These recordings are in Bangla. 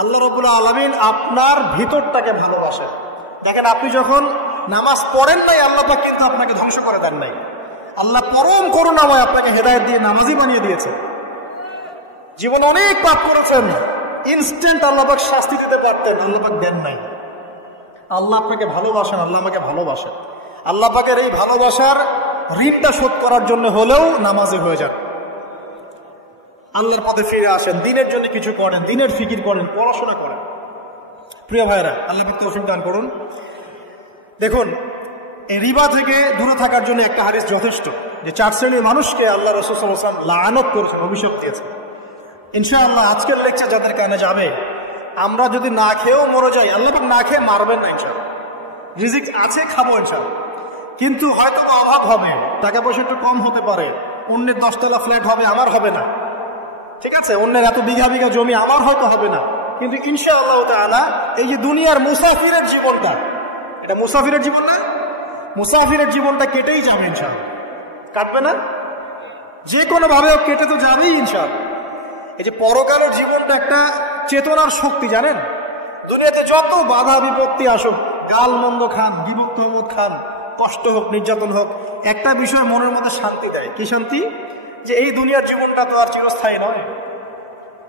আল্লাহ রাব্বুল আলামিন আপনার ভিতরটাকে ভালোবাসেন। দেখেন, আপনি যখন নামাজ পড়েন নাই, আল্লাহ পাক কিন্তু আপনাকে ধ্বংস করে দেন নাই। আল্লাহ পরম করুণাময় আপনাকে হেদায়েত দিয়ে নামাজি বানিয়ে দিয়েছে। জীবনে অনেক পাপ করেছেন, ইনস্ট্যান্ট আল্লাহ পাক শাস্তি দিতে পারতেন, আল্লাহ পাক দেন নাই। আল্লাহ আপনাকে ভালোবাসেন, আল্লাহ আমাকে ভালোবাসেন। আল্লাহ পাকের এই ভালোবাসার ঋণটা শোধ করার জন্য হলেও নামাজি হয়ে যান, আল্লাহর পথে ফিরে আসেন, দিনের জন্য কিছু করেন, দিনের ফিকির করেন, পড়াশোনা করেন। প্রিয় ভাইরা, আল্লাহ পাক তৌফিক দান করুন। দেখুন, এই রিবা থেকে দূরে থাকার জন্য একটা হাদিস যথেষ্ট, যে 4 শ্রেণীর মানুষকে আল্লাহ রাসূল সাল্লাল্লাহু আলাইহি ওয়াসাল্লাম লাআনত করেছেন, অভিশাপ দিয়েছেন। ইনশাআল্লাহ আজকের লেকচার যাদের কানে যাবে, আমরা যদি না খেয়েও মরে যাই, আল্লাহ পাক না খেয়ে মারবেন না ইনশাআল্লাহ। রিজিক আছে, খাবো ইনশাআল্লাহ, কিন্তু হয়তো অভাব হবে, টাকা পয়সা একটু কম হতে পারে, অন্যের 10 তলা ফ্ল্যাট হবে, আমার হবে না, ঠিক আছে, অন্যের এত বিঘা বিঘা জমি আমার হয়তো হবে না, কিন্তু ইনশাআল্লাহ তাআলা এই যে দুনিয়ার মুসাফিরের জীবনটা, এটা মুসাফিরের জীবন না, মুসাফিরের জীবনটা কেটেই যাবে ইনশাআল্লাহ। কাটবে না? যে কোনো ভাবে কেটে তো যাবেই ইনশাআল্লাহ। এই যে পরকালের জীবনটা একটা চেতনার শক্তি, জানেন, দুনিয়াতে যত বাধা বিপত্তি আসুক, গাল মন্দ খান, গীবত তহমত খান, কষ্ট হোক, নির্যাতন হোক, একটা বিষয় মনের মধ্যে শান্তি দেয়। কি শান্তি? যে এই দুনিয়ার জীবনটা তো আর চিরস্থায়ী নয়,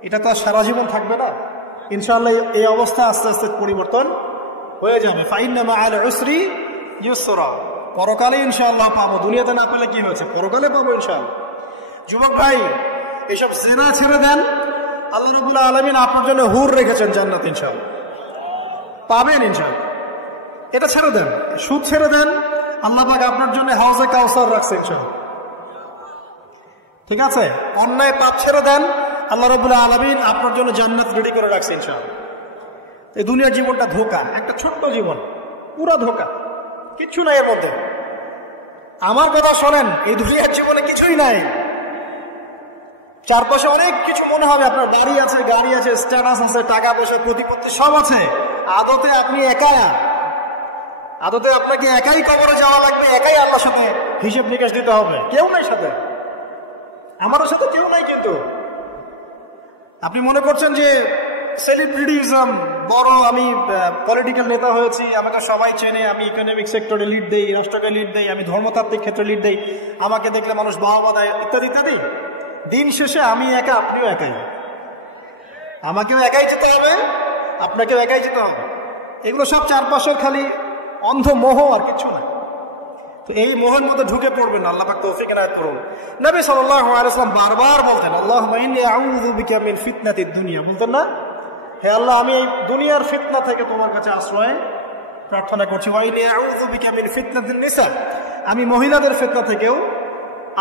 এটা তো আর সারা জীবন থাকবে না। ইনশাআল্লাহ এই অবস্থা আস্তে আস্তে পরিবর্তন হয়ে যাবে। ফাইন্না মাআল উসরি ইউসরা, পরকালে ইনশাআল্লাহ পাবো, দুনিয়াতে না পেলে কি হয়েছে, পরকালে পাবো ইনশাআল্লাহ। যুবক ভাই, এসব জিনা ছেড়ে দেন, আল্লাহ রাব্বুল আলামিন আপনার জন্য হুর রেখেছেন জান্নাত, ইনশাআল্লাহ পাবেন ইনশাআল্লাহ। এটা ছেড়ে দেন, সুদ ছেড়ে দেন, আল্লাহ পাক আপনার জন্য হাউজে কাউসার রাখছে ইনশাআল্লাহ, ঠিক আছে। অন্যায় পাপ ছেড়ে দেন, আল্লাহ রাব্বুল আলামিন আপনার জন্য জান্নাত রেডি করে রাখছে ইনশাআল্লাহ। এই দুনিয়ার জীবনটা ধোঁকা, একটা ছোট্ট জীবন, পুরো ধোঁকা, কিচ্ছু নাই এর মধ্যে। আমার কথা শোনেন, এই দুনিয়ার জীবনে কিছুই নাই। চারপাশে অনেক কিছু মনে হবে, আপনার বাড়ি আছে, গাড়ি আছে, স্ট্যাটাস আছে, টাকা পয়সা, প্রতিপত্তি সব আছে, আদতে আপনি একা, আদতে আপনাকে একাই কবরে যাওয়া লাগবে, একাই আল্লাহর সাথে হিসেব নিকাশ দিতে হবে, কেউ নাই সাথে, আমারও সাথে কেউ নাই। কিন্তু আপনি মনে করছেন যে সেলিব্রিটিজম, বড় আমি পলিটিক্যাল নেতা হয়েছি, আমাকে সবাই চেনে, আমি ইকোনমিক সেক্টরে লিড দেই, রাষ্ট্রকে লিড দেই, আমি ধর্মতাত্ত্বিক ক্ষেত্রে লিড দেই, আমাকে দেখলে মানুষ বাহবা দেয়, ইত্যাদি ইত্যাদি। দিন শেষে আমি একা, আপনিও একাই, আমাকেও একাই যেতে হবে, আপনাকেও একাই যেতে হবে। এগুলো সব চারপাশের খালি অন্ধ মোহ, আর কিছু না। তো এই মোহের মধ্যে ঢুকে পড়বেন, আল্লাহ পাক তৌফিক এনায়েত করুন। নবী সাল্লাল্লাহু আলাইহি ওয়াসাল্লাম বারবার বলতেন, আল্লাহুম্মা ইন্নী আউযু বিকা মিন ফিতনাতিদ দুনিয়া, বলতেন না, হে আল্লাহ, আমি এই দুনিয়ার ফিতনা থেকে তোমার কাছে আশ্রয় প্রার্থনা করছি। ওয়া ইন্নী আউযু বিকা মিন ফিতনাতিন নিসা, আমি মহিলাদের ফিতনা থেকেও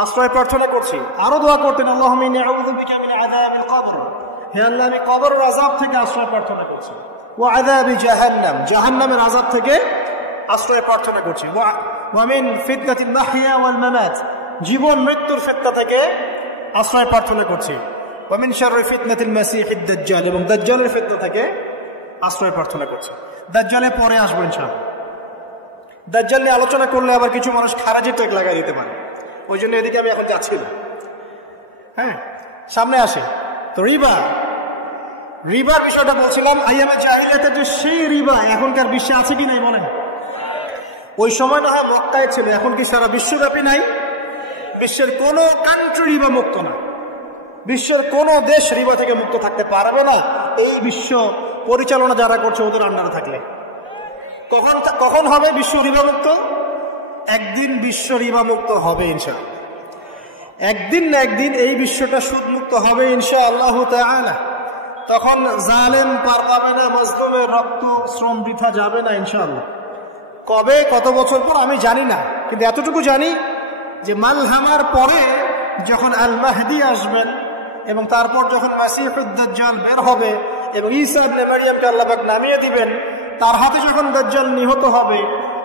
আশ্রয় প্রার্থনা করছি। আরো দোয়া করতেন, আল্লাহুম্মা ইন্নী আউযু বিকা মিন আযাবিল কবর, হে আল্লাহ, আমি কবরের আযাব থেকে আশ্রয় প্রার্থনা করছি। ওয়া আযাবি জাহান্নাম, জাহান্নামের আযাব থেকে আশ্রয় প্রার্থনা করছি। ওয়া মিন ফিতনাতিল মাহইয়া ওয়াল মামাত, জীবন মৃত্যুর ফিতনা থেকে আশ্রয় প্রার্থনা করছি। ওয়া মিন শাররি ফিতনাতিল মাসিহিদ দাজ্জাল, এবং দাজ্জালের ফিতনা থেকে আশ্রয় প্রার্থনা করছি। দাজ্জালে পরে আসবো ইনশাআল্লাহ। দাজ্জাল নিয়ে আলোচনা করলে আবার কিছু মানুষ খারাজি টেক লাগাই দিতে পারে, ওই জন্য এদিকে আমি এখন যাচ্ছি না। হ্যাঁ, সামনে আসে। তো রিবার বিষয়টা বলছিলাম, আইয়ামে জাহিলিয়াতের যে সেই রিবা এখনকার বিশ্বে আছে কি নাই বলেন? ওই সময় না হয় মক্কায় ছিল, এখন কি সারা বিশ্বব্যাপী নাই? বিশ্বের কোনো কান্ট্রি রিবা মুক্ত না, বিশ্বের কোনো দেশ রিবা থেকে মুক্ত থাকতে পারবে না, এই বিশ্ব পরিচালনা যারা করছে ওদের আন্ডারে থাকলে। কখন হবে বিশ্ব রিবা মুক্ত? একদিন বিশ্ব রিবা মুক্ত হবে ইনশাআল্লাহ, একদিন না একদিন এই বিশ্বটা সুদ মুক্ত হবে ইনশাআল্লাহ তাআলা। তখন জালেম পার পাবে না, মাজলুমের রক্ত শ্রম বৃথা যাবে না ইনশাআল্লাহ। কবে, কত বছর পর আমি জানি না, কিন্তু এতটুকু জানি যে মালহামার পরে যখন আল মাহদি আসবেন, এবং তারপর যখন মাসিহুদ দাজ্জাল বের হবে, এবং ঈসা ইবনে মারইয়ামকে আল্লাহ পাক নামিয়ে দিবেন, তার হাতে যখন দাজ্জাল নিহত হবে,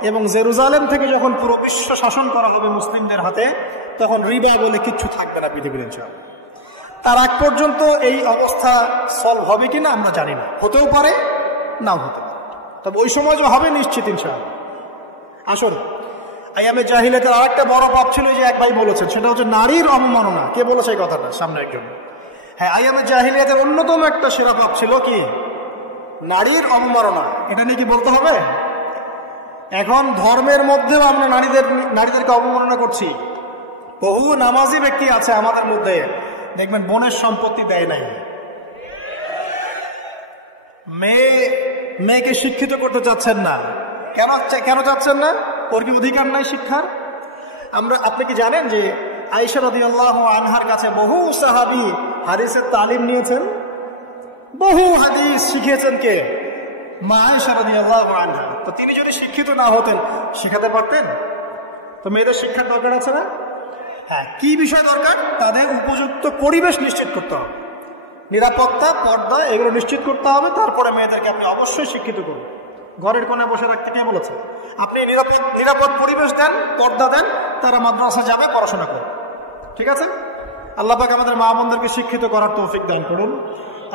এবং জেরুজালেম থেকে যখন পুরো বিশ্ব শাসন করা হবে মুসলিমদের হাতে, তখন রিবা বলে কিচ্ছু থাকবে না পৃথিবীর ইনশাআল্লাহ। তার আগ পর্যন্ত এই অবস্থা সলভ হবে কিনা আমরা জানি না, হতেও পারে নাও হতে পারে, তবে ওই সময় যে হবে নিশ্চিত ইনশাআল্লাহ। আসুন, আইয়ামে জাহিলিয়াতের আরেকটা বড় পাপ ছিল, যে এক ভাই বলেছেন, সেটা হচ্ছে নারীর অবমাননা। কে বলেছে এই কথাটা? সামনে একজন। হ্যাঁ, আইয়ামে জাহিলিয়াতের অন্যতম একটা সেরা পাপ ছিল কি? নারীর অবমাননা, এটা নিয়ে কি বলতে হবে? এখন ধর্মের মধ্যেও আমরা নারীদেরকে অবমাননা করছি। বহু নামাজি ব্যক্তি আছে আমাদের মধ্যে, দেখবেন বোনের সম্পত্তি দেয় নাই। মেয়েকে শিক্ষিত করতে চাচ্ছেন না। কেন চাচ্ছেন না? ওর কি অধিকার নাই শিক্ষার? আপনি কি জানেন যে আয়েশা রাদিয়াল্লাহু আনহার কাছে বহু সাহাবী হাদিসের তালিম নিয়েছেন, বহু হাদিস শিখিয়েছেন কে? মা আয়েশা রাদিয়াল্লাহু আনহা। তো তিনি যদি শিক্ষিত না হতেন শেখাতে পারতেন? তো মেয়েদের শিক্ষার দরকার আছে না? হ্যাঁ, কি বিষয় দরকার? তাদের উপযুক্ত পরিবেশ নিশ্চিত করতে হবে, নিরাপত্তা, পর্দা এগুলো নিশ্চিত করতে হবে। তারপরে মেয়েদেরকে আপনি অবশ্যই শিক্ষিত করুন। ঘরের কোণে বসে রাখতে কে বলেছে? আপনি নিরাপদ পরিবেশ দেন, পর্দা দেন, তারা মাদ্রাসা যাবে, পড়াশোনা করবে। ঠিক আছে? আল্লাহ পাক আমাদের মা বোনদেরকে শিক্ষিত করার তৌফিক দান করুন,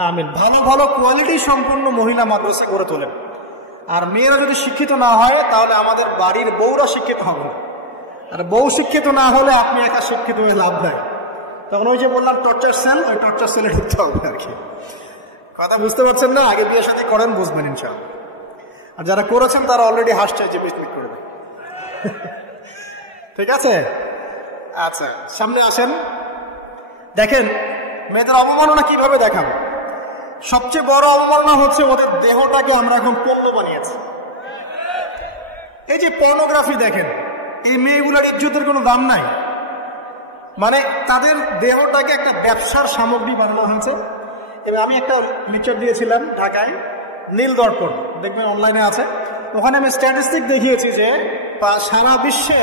আমিন। ভালো ভালো কোয়ালিটি সম্পন্ন মহিলা মাদ্রাসা গড়ে তোলেন। আর মেয়েরা যদি শিক্ষিত না হয় তাহলে আমাদের বাড়ির বউরা শিক্ষিত হবে না। আর বউ শিক্ষিত না হলে আপনি একা শিক্ষিত হয়ে লাভ নাই। তখন ওই যে বললাম টর্চার সেল, ওই টর্চার সেলে ঢুকতে হবে আর কি। কথা বুঝতে পারছেন না? আগে বিয়ে শাদী করেন, বুঝবেন ইনশাআল্লাহ। আর যারা করেছেন তারা অলরেডি হাসছে যে পিকনিক করে দেন। ঠিক আছে? আচ্ছা, সামনে আসেন। দেখেন মেয়েদের অবমাননা কিভাবে দেখাবো। সবচেয়ে বড় অবমাননা হচ্ছে ওদের দেহটাকে আমরা এখন পণ্য বানিয়েছি। এই যে পর্নোগ্রাফি দেখেন, এই মেয়েগুলোর ইজ্জতের কোনো দাম নাই। মানে তাদের দেহটাকে একটা ব্যবসার সামগ্রী বানানো হয়েছে। এবং আমি একটা লেকচার দিয়েছিলাম ঢাকায়, নীল দর্পণ, দেখবেন অনলাইনে আছে। ওখানে আমি স্ট্যাটিস্টিক দেখিয়েছি যে সারা বিশ্বে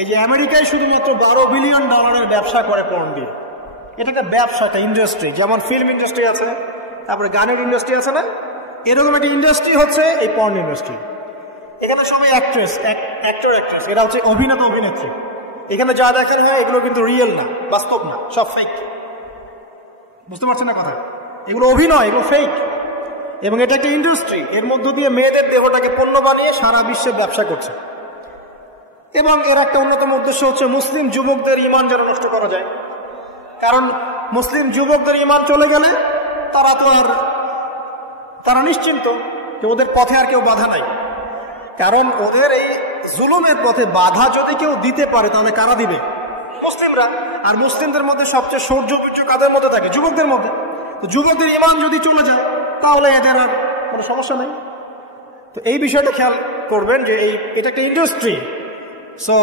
এই যে আমেরিকায় শুধুমাত্র $12 বিলিয়ন ব্যবসা করে পর্ন দিয়ে। এটা একটা ব্যবসা, একটা ইন্ডাস্ট্রি। যেমন ফিল্ম ইন্ডাস্ট্রি আছে, তারপরে গানের ইন্ডাস্ট্রি আছে না, এরকম একটা ইন্ডাস্ট্রি হচ্ছে এই পর্ন ইন্ডাস্ট্রি। এখানে সবাই অ্যাক্ট্রেস, অ্যাক্টর অ্যাক্ট্রেস, এরা হচ্ছে অভিনেতা অভিনেত্রী। এখানে যা দেখানো হয় এগুলো কিন্তু রিয়েল না, বাস্তব না, সব ফেক। বুঝতে পারছেন না কথা? এগুলো অভিনয়, এগুলো ফেক। এবং এটা একটা ইন্ডাস্ট্রি, এর মধ্য দিয়ে মেয়েদের দেহটাকে পণ্য বানিয়ে সারা বিশ্বে ব্যবসা করছে। এবং এর একটা অন্যতম উদ্দেশ্য হচ্ছে মুসলিম যুবকদের ঈমান যেন নষ্ট করা যায়। কারণ মুসলিম যুবকদের ঈমান চলে গেলে তারা নিশ্চিন্ত যে ওদের পথে আর কেউ বাধা নাই। কারণ ওদের এই জুলুমের পথে বাধা যদি কেউ দিতে পারে তাহলে কারা দিবে? মুসলিমরা। আর মুসলিমদের মধ্যে সবচেয়ে শৌর্য বীর্য কাদের মধ্যে থাকে? যুবকদের মধ্যে। তো যুবকদের ঈমান যদি চলে যায় তাহলে এদের আর কোনো সমস্যা নেই। তো এই বিষয়টা খেয়াল করবেন যে এটা একটা ইন্ডাস্ট্রি। সো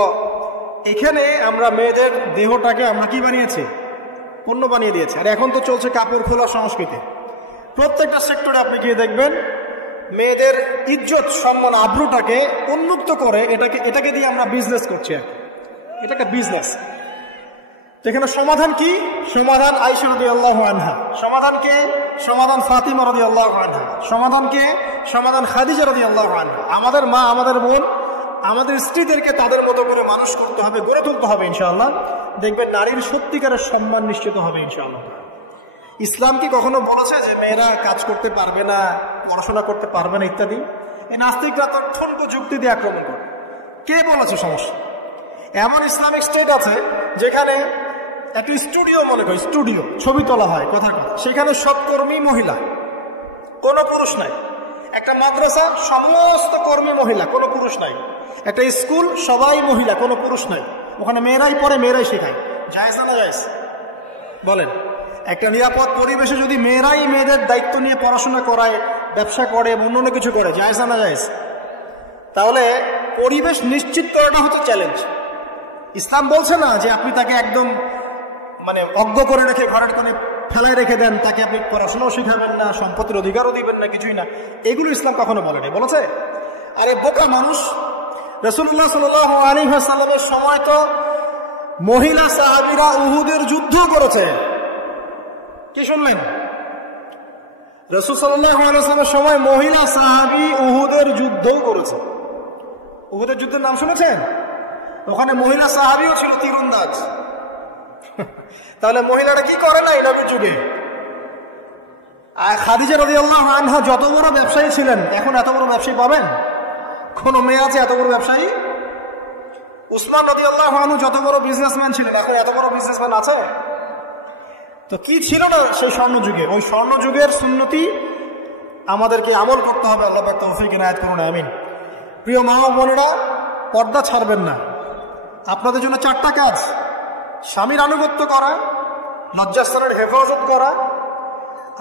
এখানে আমরা মেয়েদের দেহটাকে আমরা কি বানিয়েছি? পণ্য বানিয়ে দিয়েছি। আর এখন তো চলছে কাপড় খোলা সংস্কৃতি। প্রত্যেকটা সেক্টরে আপনি গিয়ে দেখবেন মেয়েদের ইজ্জত, সম্মান, আব্রুটাকে উন্মুক্ত করে এটাকে দিয়ে আমরা বিজনেস করছি। এটা একটা বিজনেস। এখানে সমাধান কি? সমাধান আয়েশা রাদিয়াল্লাহু আনহা। সমাধান কে? সমাধান ফাতিমা রাদিয়াল্লাহু আনহা। সমাধান কে? সমাধান খাদিজা রাদিয়াল্লাহু আনহা। আমাদের মা, আমাদের বোন, আমাদের স্ত্রীদেরকে তাদের মতো করে মানুষ করতে হবে, গড়ে তুলতে হবে ইনশাআল্লাহ। দেখবেন নারীর সত্যিকারের সম্মান নিশ্চিত হবে ইনশাআল্লাহ। ইসলাম কি কখনো বলেছে যে মেয়েরা কাজ করতে পারবে না, পড়াশোনা করতে পারবে না ইত্যাদি? এই নাস্তিকরা তথ্যন্ত যুক্তি দিয়ে আক্রমণ করে। কে বলেছে সমস্যা? এমন ইসলামিক স্টেট আছে যেখানে একটা স্টুডিও, মনে করি স্টুডিও, ছবি তোলা হয় কথার কথা, সেখানে সব কর্মী মহিলা, কোনো পুরুষ নাই। একটা মাদ্রাসা, সমস্ত কর্মী মহিলা, কোনো পুরুষ নাই। একটা স্কুল, সবাই মহিলা, কোনো পুরুষ নাই। ওখানে মেয়েরাই পড়ে, মেয়েরাই শেখায়। জায়েজ না জায়েজ বলেন? একটা নিরাপদ পরিবেশে যদি মেয়েরাই মেয়েদের দায়িত্ব নিয়ে পড়াশোনা করায়, ব্যবসা করে, অন্য কিছু করে, জায়েজ না জায়েজ? তাহলে পরিবেশ নিশ্চিত করাটা হচ্ছে চ্যালেঞ্জ। ইসলাম বলছে না যে আপনি তাকে একদম অজ্ঞ করে রেখে ঘরের কোণে ফেলায় রেখে দেন, তাকে আপনি পড়াশোনাও শিখাবেন না, সম্পত্তির অধিকারও দিবেন না, কিছুই না। এগুলো ইসলাম কখনো বলেনি। বলেছে? আরে বোকা মানুষ! রাসূলুল্লাহ সাল্লাল্লাহু আলাইহি ওয়াসাল্লামের সময় তো মহিলা সাহাবীরা উহুদের যুদ্ধ করেছে। কি শুনলেন? রাসূল সাল্লাল্লাহু আলাইহি ওয়াসাল্লামের সময় মহিলা সাহাবী উহুদের যুদ্ধও করেছে। উহুদের যুদ্ধের নাম শুনেছেন? ওখানে মহিলা সাহাবীও ছিল তীরন্দাজ। তাহলে মহিলারা কি করে না এই নবীর যুগে? আর খাদিজা রাদিয়াল্লাহু আনহা যত বড় ব্যবসায়ী ছিলেন, এখন এত বড় ব্যবসায়ী পাবেন? কোন মেয়ে আছে এত বড় ব্যবসায়ী? উসমান রাদিয়াল্লাহু আনহু যত বড় বিজনেসম্যান ছিলেন, এখন এত বড় বিজনেসম্যান আছে? তো কি ছিল না সেই স্বর্ণ যুগে? ওই স্বর্ণ যুগের সুন্নতি আমাদেরকে আমল করতে হবে। আল্লাহ পাক তৌফিক ইনায়াত করুন, আমিন। প্রিয় মা ও বোনেরা, পর্দা ছাড়বেন না। আপনাদের জন্য 4টা কাজ: স্বামীর আনুগত্য করা, লজ্জাস্থানের হেফাজত করা,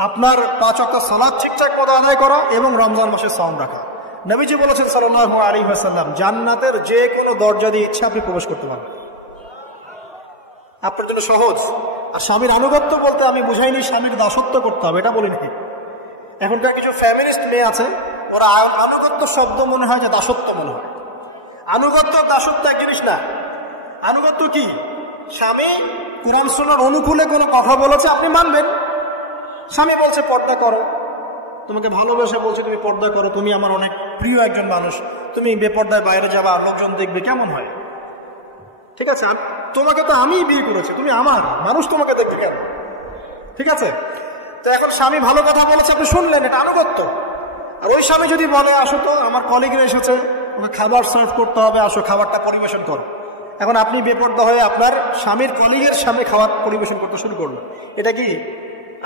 আপনার 5 ওয়াক্ত সালাত ঠিকঠাক মতো আদায় করা এবং রমজান মাসে সাওম রাখা। নবীজি বলেছেন সাল্লাল্লাহু আলাইহি ওয়াসাল্লাম, জান্নাতের যে কোনো দরজা দিয়ে ইচ্ছা আপনি প্রবেশ করতে পারবেন। আপনার জন্য সহজ। আর স্বামীর আনুগত্য বলতে আমি বুঝাইনি স্বামীর দাসত্ব করতে হবে, এটা বলিনি। এখনকার কিছু ফ্যামিলিস্ট মেয়ে আছে, ওরা আনুগত্য শব্দ মনে হয় যে দাসত্ব মনে হয়। আনুগত্য দাসত্ব এক জিনিস না। আনুগত্য কি? স্বামী কোরআন সুন্নাহর অনুকূলে কোনো কথা বলেছে, আপনি মানবেন। স্বামী বলছে পর্দা করো, তোমাকে ভালোবেসে বলছে তুমি পর্দা করো, তুমি আমার অনেক প্রিয় একজন মানুষ, তুমি বেপর্দায় বাইরে যাবা, লোকজন দেখবে, কেমন হয়? ঠিক আছে, তোমাকে তো আমিই বিয়ে করেছি, তুমি আমার মানুষ, তোমাকে দেখবে কেন? ঠিক আছে, তো এখন স্বামী ভালো কথা বলেছে, আপনি শুনলেন, এটা আনুগত্য। আর ওই স্বামী যদি বলে আসো তো আমার কলিগরা এসেছে, আমার খাবার সার্ভ করতে হবে, আসো খাবারটা পরিবেশন করো, এখন আপনি বেপর্দা হয়ে আপনার স্বামীর কলিগের সামনে খাবার পরিবেশন করতে শুরু করলো, এটা কি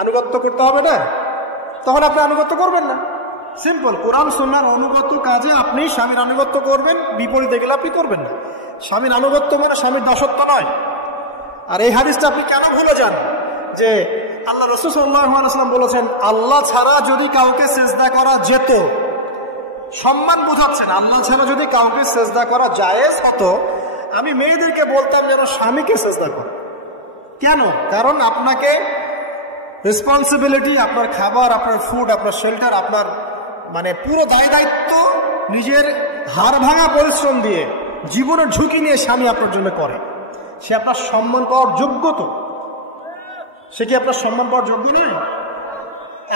আনুগত্য করতে হবে না? তখন আপনি আনুগত্য করবেন না। সিম্পল, কোরআন সুন্নাহর অনুগত্য কাজে আপনি স্বামীর আনুগত্য করবেন, বিপরীতে গেলে আপনি করবেন না। স্বামীর আনুগত্য মানে স্বামীর দাসত্ব নয়। আর এই হাদিসটা আপনি কেন ভুলে যান যে আল্লাহ রাসূল সাল্লাল্লাহু আলাইহি ওয়াসাল্লাম বলেছেন, আল্লাহ ছাড়া যদি কাউকে সিজদা করা যেত, সম্মান বোঝাচ্ছেন, আল্লাহ ছাড়া যদি কাউকে সিজদা করা জায়েজ হতো, আমি মেয়েদেরকে বলতাম যেন স্বামীকে সিজদা করো। কেন? কারণ আপনাকে রেসপন্সিবিলিটি, আপনার খাবার, আপনার ফুড, আপনার শেল্টার, আপনার মানে পুরো দায় দায়িত্ব নিজের হাড় ভাঙা পরিশ্রম দিয়ে, জীবনের ঝুঁকি নিয়ে স্বামী আপনার জন্য করে। সে আপনার সম্মান পাওয়ার যোগ্য তো? সে কি আপনার সম্মান পাওয়ার যোগ্য নয়?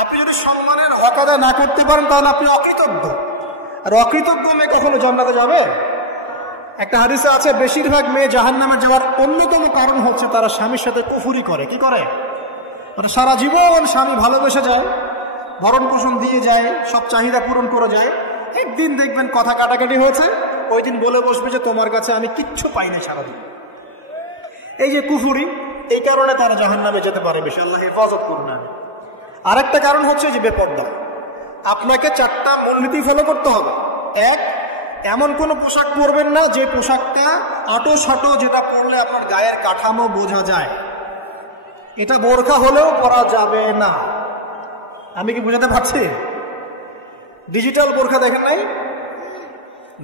আপনি যদি সম্মানের হক আদায় না করতে পারেন তাহলে আপনি অকৃতজ্ঞ। আর অকৃতজ্ঞ মেয়ে কখনো জান্নাতে যাবে? একটা হাদিসে আছে, বেশিরভাগ মেয়ে জাহান্নামে যাওয়ার অন্যতম কারণ হচ্ছে তারা স্বামীর সাথে কুফরি করে। কি করে? সারা জীবন স্বামী ভালোবেসে যায়, ভরণ পোষণ দিয়ে যায়, সব চাহিদা পূরণ করে যায়, একদিন দেখবেন কথা কাটাকাটি হয়েছে, ওই দিন বলে বসবে যে তোমার কাছে আমি কিচ্ছু পাইনি সারাদিন। এই যে কুফরি, এই কারণে তারা জাহান্নামে যেতে পারে বেশি। আল্লাহ হেফাজত করুন। আরেকটা কারণ হচ্ছে যে বেপর্দা। আপনাকে 4টা মূলনীতি ফলো করতে হবে। 1, এমন কোনো পোশাক পরবেন না যে পোশাকটা আটো সাটো, যেটা পরলে আপনার গায়ের কাঠামো বোঝা যায়। এটা বোরখা হলেও পরা যাবে না। আমি কি বুঝাতে পারছি? ডিজিটাল বোরখা দেখেন নাই?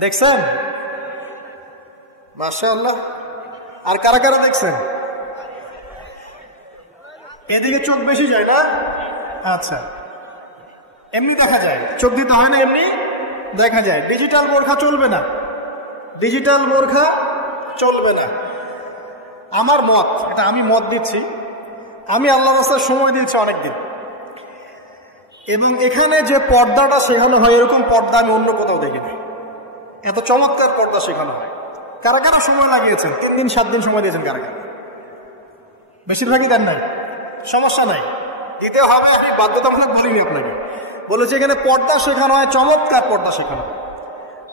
দেখছেন? মাশাআল্লাহ। আর কারা কারা দেখছেন? এদিকে চোখ বেশি যায় না? আচ্ছা, এমনি দেখা যায়, চোখ দিতে হয় না, এমনি দেখা যায়। ডিজিটাল বোরখা চলবে না, ডিজিটাল বোরখা চলবে না। আমার মত, এটা আমি মত দিচ্ছি, আমি আল্লাহর রাস্তায় সময় দিয়েছি অনেকদিন, এবং এখানে যে পর্দাটা শেখানো হয় এরকম পর্দা আমি অন্য কোথাও দেখিনি। এত চমৎকার পর্দা শেখানো হয়। কারা কারা সময় লাগিয়েছেন? 3 দিন 7 দিন সময় দিয়েছেন কারা কারা? বেশিরভাগই দেন নাই। সমস্যা নাই, দিতে হবে, আমি বাধ্যতামূলক বলিনি আপনাকে। বলেছি এখানে পর্দা শেখানো হয়, চমৎকার পর্দা শেখানো হয়,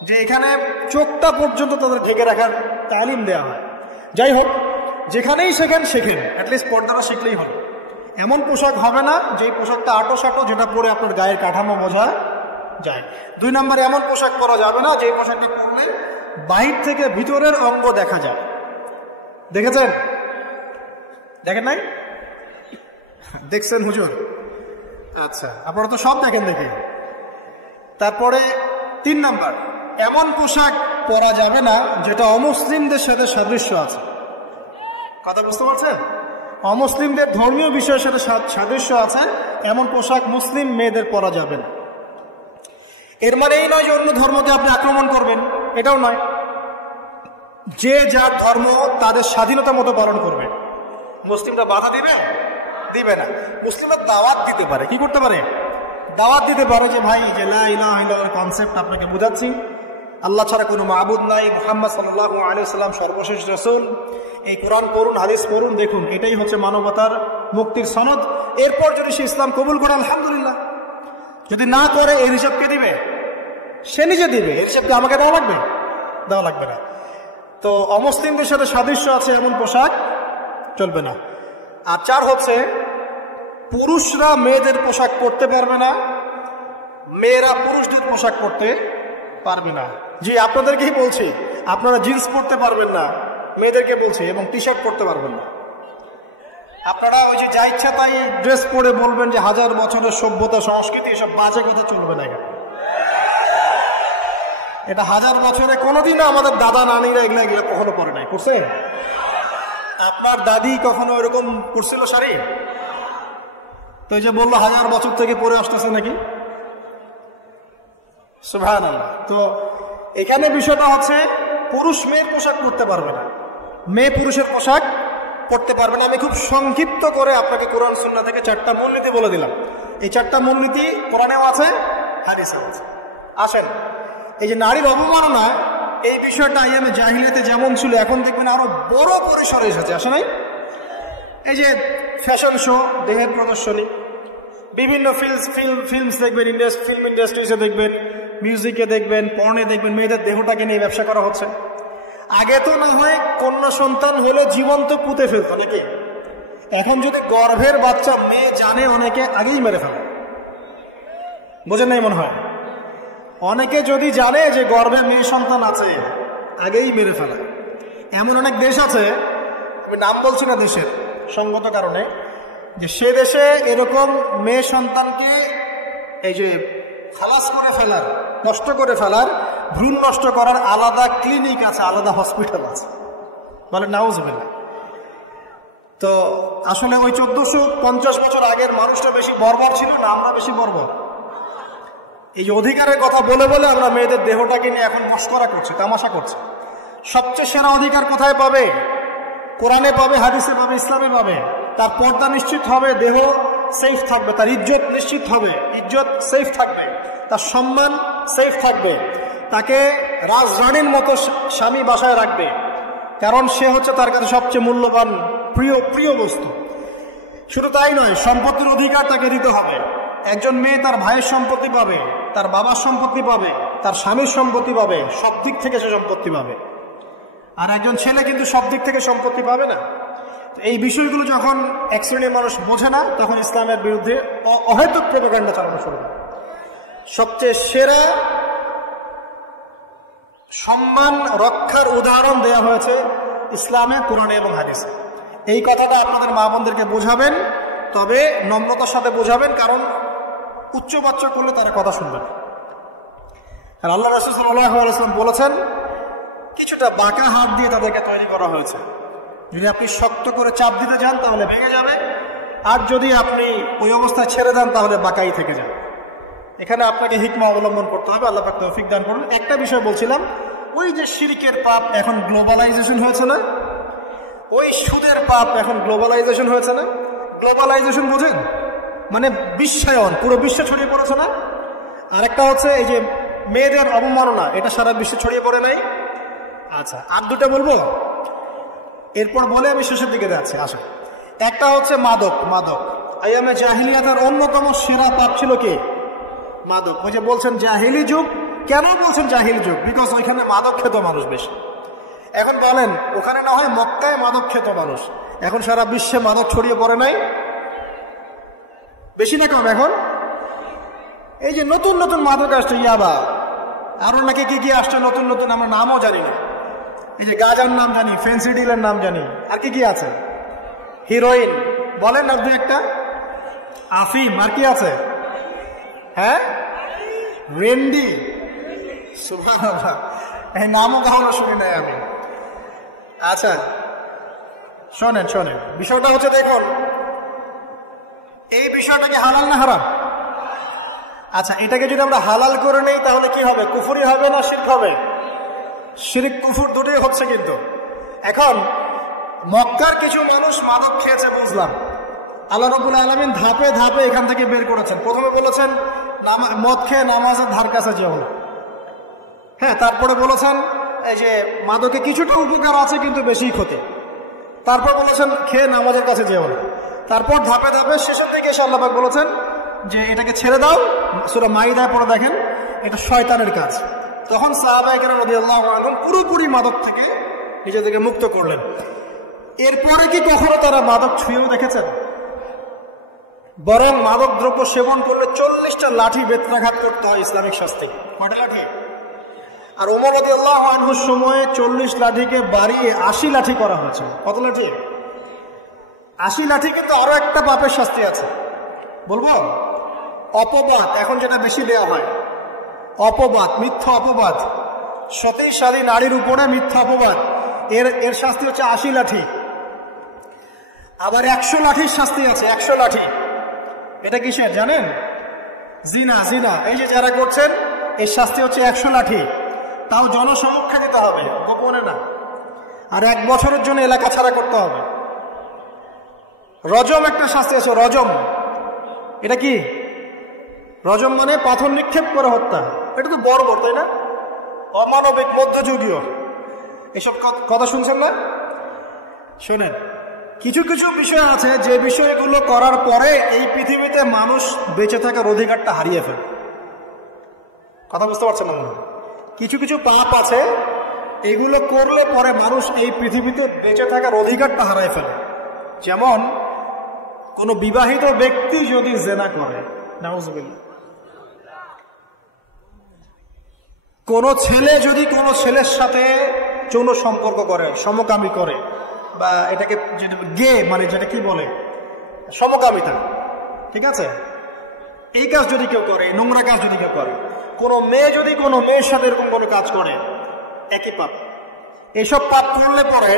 যে এখানে চোখটা পর্যন্ত তাদের ঢেকে রাখার তালিম দেওয়া হয়। যাই হোক, যেখানেই শেখেন, অ্যাটলিস্ট পর্দাটা শিখলেই হবে। এমন পোশাক হবে না যেই পোশাকটা আটো সাটো, যেটা পরে আপনার গায়ের কাঠামো বোঝা যায়। 2 নম্বরে এমন পোশাক পরা যাবে না যেই পোশাকটা পরলে বাহির থেকে ভিতরের অঙ্গ দেখা যায়। দেখেছেন? দেখেন নাই? দেখছেন হুজুর? আচ্ছা, আপনারা তো সব দেখেন দেখে। তারপরে 3 নম্বর, এমন পোশাক পরা যাবে না যেটা অমুসলিমদের সাথে সাদৃশ্য আছে। কথা বুঝতে পারছেন? অমুসলিমদের ধর্মীয় বিষয়ের সাথে সাদৃশ্য আছে এমন পোশাক মুসলিম মেয়েদের পরা যাবে না। এর মানে এই নয় যে অন্য ধর্মকে আপনি আক্রমণ করবেন, এটাও নয়। যে যার ধর্ম তাদের স্বাধীনতা মতো পালন করবে। মুসলিমরা বাধা দিবে? দিবে না। মুসলিমরা দাওয়াত দিতে পারে। কি করতে পারে? দাওয়াত দিতে পারে যে ভাই, যে লা ইলাহা ইল্লাল্লাহর কনসেপ্ট আপনাকে বোঝাচ্ছি, আল্লাহ ছাড়া কোনো মাবুদ নাই, মুহাম্মদ সাল্লাল্লাহু আলাইহি ওয়াসাল্লাম সর্বশেষ রাসূল, এই কোরআন পড়ুন, হাদিস পড়ুন, দেখুন এটাই হচ্ছে মানবতার মুক্তির সনদ। এরপর যদি সে ইসলাম কবুল করে আলহামদুলিল্লাহ, যদি না করে এর হিসাব কে দিবে? সে নিজে দিবে। এর হিসাবকে আমাকে দেওয়া লাগবে? দেওয়া লাগবে না। তো অমুসলিমদের সাথে সাদৃশ্য আছে এমন পোশাক চলবে না। আর 4 হচ্ছে, পুরুষরা মেয়েদের পোশাক পরতে পারবে না, মেয়েরা পুরুষদের পোশাক পরতে পারবে না। জি, আপনাদেরকেই বলছি, আপনারা জিন্স পরতে পারবেন না, মেয়েদেরকে বলছি, এবং টি শার্ট পরতে পারবেন না। আপনারা ওই যে যা ইচ্ছা তাই ড্রেস পরে বলবেন যে 1000 বছরের সভ্যতা সংস্কৃতি, এসব বাজে কথা চলবে না। এটা 1000 বছরে কোনোদিনও আমাদের দাদা নানিরা এগুলা কখনো পরে নাই। করছে? আপনার দাদি কখনো এরকম করছিল শাড়ি? তো এই যে বললো 1000 বছর থেকে পরে আসতেছে নাকি? সুবহানাল্লাহ। তো এখানে বিষয়টা হচ্ছে পুরুষ মেয়ের পোশাক পরতে পারবে না, মেয়ে পুরুষের পোশাক পড়তে পারবে না। আমি খুব সংক্ষিপ্ত করে আপনাকে কোরআন সুন্নাহ থেকে 4টা মূলনীতি বলে দিলাম। এই 4টা মূলনীতি কোরআনেও আছে, হাদিসেও আছে। আসেন, এই যে নারীর অবমাননা, এই বিষয়টা আইয়ামে জাহিলিয়াতে যেমন ছিল, এখন দেখবেন আরো বড় পরিসরে এসেছে। আসে নাই? এই যে ফ্যাশন শো, দেহের প্রদর্শনী, বিভিন্ন ফিল্মস দেখবেন, ফিল্ম ইন্ডাস্ট্রিজে দেখবেন, মিউজিকে দেখবেন, পর্নে দেখবেন, মেয়েদের দেহটাকে নিয়ে ব্যবসা করা হচ্ছে। আগে তো না হয় কন্যা সন্তান হলে জীবন্ত পুঁতে ফেলত নাকি? এখন যদি গর্ভের বাচ্চা মেয়ে জানে, অনেকে আগেই মেরে ফেলে। বোঝেন নাই মনে হয়? অনেকে যদি জানে যে গর্ভে মেয়ে সন্তান আছে, আগেই মেরে ফেলে। এমন অনেক দেশ আছে, আমি নাম বলছি না দেশের সঙ্গত কারণে, যে সে দেশে এরকম মেয়ে সন্তানকে এই যে খালাস করে ফেলার, নষ্ট করে ফেলার, ভ্রূণ নষ্ট করার আলাদা ক্লিনিক আছে, আলাদা হসপিটাল আছে। বলে নাউজুবিল্লাহ। তো আসলে ওই 1450 বছর আগের মানুষটা বেশি বর্বর ছিল না আমরা বেশি বর্বর? এই যে অধিকারের কথা বলে বলে আমরা মেয়েদের দেহটাকে নিয়ে এখন মস্করা করছি, তামাশা করছি। সবচেয়ে সেরা অধিকার কোথায় পাবে? কোরআনে পাবে, হাদিসে পাবে, ইসলামে পাবে। তার পর্দা নিশ্চিত হবে, দেহ সেফ থাকবে, তার ইজ্জত নিশ্চিত হবে, ইজ্জত সেফ থাকবে, তার সম্মান সেফ থাকবে, তাকে রাজরানীর মতো স্বামী বাসায় রাখবে, কারণ সে হচ্ছে তার কাছে সবচেয়ে মূল্যবান প্রিয় বস্তু। শুধু তাই নয়, সম্পত্তির অধিকার তাকে দিতে হবে। একজন মেয়ে তার ভাইয়ের সম্পত্তি পাবে, তার বাবার সম্পত্তি পাবে, তার স্বামীর সম্পত্তি পাবে, সব দিক থেকে সে সম্পত্তি পাবে। আর একজন ছেলে কিন্তু সব দিক থেকে সম্পত্তি পাবে না। এই বিষয়গুলো যখন এক শ্রেণীর মানুষ বোঝে না, তখন ইসলামের বিরুদ্ধে অহেতুক প্রোপাগান্ডা চালানো শুরু করে। সবচেয়ে সেরা সম্মান রক্ষার উদাহরণ দেওয়া হয়েছে ইসলামে, কোরআনে এবং হাদিসে। এই কথাটা আপনাদের মা বোনদেরকে বোঝাবেন, তবে নম্রতার সাথে বোঝাবেন, কারণ উচ্চবাচ্য করলে তারা কথা শুনবেন। আর আল্লাহ রাসূল সাল্লাল্লাহু আলাইহি ওয়াসাল্লাম বলেছেন, কিছুটা বাঁকা হাত দিয়ে তাদেরকে তৈরি করা হয়েছে। যদি আপনি শক্ত করে চাপ দিতে যান তাহলে ভেঙে যাবে, আর যদি আপনি ওই অবস্থায় ছেড়ে দেন তাহলে বাঁকাই থেকে যাবে। এখানে আপনাকে হিকমা অবলম্বন করতে হবে। আল্লাহ পাক তৌফিক দান করুন। একটা বিষয় বলছিলাম, ওই যে শিরকের পাপ এখন গ্লোবালাইজেশন হয়েছে না, ওই সুদের পাপ এখন গ্লোবালাইজেশন হয়েছে না। গ্লোবালাইজেশন বোঝেন? মানে বিশ্বায়ন, পুরো বিশ্বে ছড়িয়ে পড়েছে না। আর একটা হচ্ছে এই যে মেয়েদের অবমাননা, এটা সারা বিশ্বে ছড়িয়ে পড়ে নাই। আচ্ছা, আর দুটো বলবো, এরপর বলে আমি শেষের দিকে যাচ্ছি। আসা, একটা হচ্ছে মাদক। আইয়ামে জাহিলিয়াতের অন্যতম সেরা পাপ ছিল কি? মাদক। ওই যে বলছেন জাহিলি যুগ, কেন বলছেন জাহিলি যুগ? বিকজ ওইখানে মাদক খেত মানুষ বেশি। এখন বলেন, ওখানে না হয় মক্কায় মাদক খেত মানুষ, এখন সারা বিশ্বে মাদক ছড়িয়ে পড়ে নাই? বেশি না কম? এখন এই যে নতুন নতুন মাদক আসছে, ইয়াবা, আরো নাকি কি কি আসছে নতুন নতুন, আমরা নামও জানি না। এই যে গাঁজার নাম জানি, ফেন্সিডিলের নাম জানি, আর কি কি আছে, হিরোইন বলেন না, দু একটা, আফিম, আর কি আছে? হ্যাঁ, রেন্ডি, সুবহানাল্লাহ, এই নামও কখনো শুনি নাই আমি। আচ্ছা শোনেন, বিষয়টা হচ্ছে, দেখুন এই বিষয়টা কি হালাল না হারাম? আচ্ছা, এটাকে যদি আমরা হালাল করে নেই তাহলে কি হবে? কুফরি হবে না শিরক হবে? শিরক কুফর দুটোই হচ্ছে। কিন্তু এখন মক্কার কিছু মানুষ মাদক খেয়েছে বুঝলাম, আল্লাহ রাব্বুল আলামিন ধাপে ধাপে এখান থেকে বের করেছেন। প্রথমে বলেছেন মদ খেয়ে নামাজের ধার কাছে যেও না। হ্যাঁ, তারপরে বলেছেন এই যে মাদকে কিছুটা উপকার আছে কিন্তু বেশি ক্ষতি। তারপর বলেছেন খেয়ে নামাজের কাছে যেও না। তারপর ধাপে ধাপে শেষের দিকে এসে আল্লাহ পাক বলেছেন যে এটাকে ছেড়ে দাও। সূরা মাইদায় পড়ে দেখেন, এটা শয়তানের কাজ। তখন সাহাবায়ে কেরাম রাদিয়াল্লাহু আনহুম পুরোপুরি মাদক থেকে নিজেদেরকে মুক্ত করলেন। এরপরে কি কখনো তারা মাদক ছুঁয়েও দেখেছেন? বরং মাদক দ্রব্য সেবন করলে 40টা লাঠি বেত্রাঘাত করতে হয় ইসলামিক শাস্তি। কয়টা লাঠি? আর ওমর রাদিয়াল্লাহু আনহুর সময়ে 40 লাঠিকে বাড়িয়ে 80 লাঠি করা হয়েছে। কত লাঠি? 80 লাঠি। কিন্তু আরো একটা পাপের শাস্তি আছে, বলবো? অপবাদ, এখন যেটা বেশি দেওয়া হয়, অপবাদ, মিথ্যা অপবাদ, সতীসাধী নারীর উপরে মিথ্যা অপবাদ, এর শাস্তি হচ্ছে 80 লাঠি। আবার 100 লাঠির শাস্তি আছে। 100 লাঠি এটা কিসের জানেন? জিনা। জিনা, এই যে যারা করছেন, এর শাস্তি হচ্ছে 100 লাঠি। তাও জনসমক্ষে দিতে হবে, গোপনে না। আর 1 বছরের জন্য এলাকা ছাড়া করতে হবে। রজম একটা শাস্তি আছে, রজম। এটা কি? রজম মানে পাথর নিক্ষেপ করে হত্যা। এটা তো বর্বর, তাই না? অমানবিক, মধ্যযুগীয়। এসব কথা শুনছেন না? শোনেন, কিছু কিছু বিষয় আছে যে বিষয়গুলো করার পরে এই পৃথিবীতে মানুষ বেঁচে থাকার অধিকারটা হারিয়ে ফেলে। কথা বুঝতে পারছেন না? কিছু কিছু পাপ আছে, এগুলো করলে পরে মানুষ এই পৃথিবীতে বেঁচে থাকার অধিকারটা হারিয়ে ফেলে। যেমন কোন বিবাহিত ব্যক্তি যদি জেনা করে, নাউজুবিল্লাহ। কোন ছেলে যদি কোন ছেলের সাথে যৌন সম্পর্ক করে, সমকামী করে, বা এটাকে যেটা গে মানে যেটা কি বলে, সমকামিতা, ঠিক আছে? এই কাজ যদি কেউ করে, নোংরা কাজ যদি কেউ করে, কোন মেয়ে যদি কোনো মেয়ের সাথে এরকম কোনো কাজ করে, একই পাপ। এইসব পাপ করলে পরে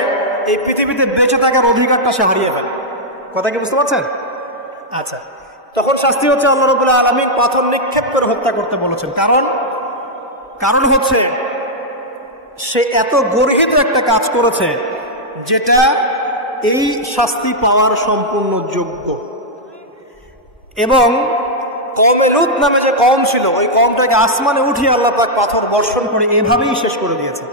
এই পৃথিবীতে বেঁচে থাকার অধিকারটা সে হারিয়ে ফেলে। কথা কি বুঝতে পারছেন? আচ্ছা, তখন শাস্তি হচ্ছে আল্লাহ রাব্বুল আলামিন পাথর নিক্ষেপ করে হত্যা করতে বলেছেন। কারণ হচ্ছে সে এত গর্হিত একটা কাজ করেছে যেটা এই শাস্তি পাওয়ার সম্পূর্ণ যোগ্য। এবং কওমে লূত নামে যে কওম ছিল, ওই কওমটাকে আসমানে উঠিয়ে আল্লাহ পাক পাথর বর্ষণ করে এভাবেই শেষ করে দিয়েছে।